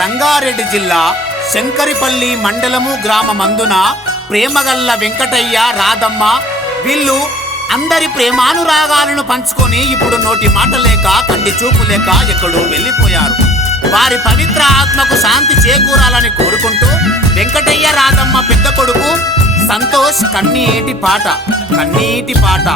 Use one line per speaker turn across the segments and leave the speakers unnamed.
రంగారెడ్డి జిల్లా శంకరిపల్లి మండలము గ్రామమందున ప్రేమగల్ల వెంకటయ్య రాధమ్మ వీళ్ళు అందరి ప్రేమానురాగాలను పంచుకొని ఇప్పుడు నోటి మాట లేక కంటి చూపు లేక ఎక్కడో వెళ్ళిపోయారు. వారి పవిత్ర ఆత్మకు శాంతి చేకూరాలని కోరుకుంటూ వెంకటయ్య రాధమ్మ పెద్ద కొడుకు సంతోష్ కన్నీటి పాట కన్నీటి పాట.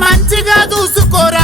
మంచిగా దూసుకోరా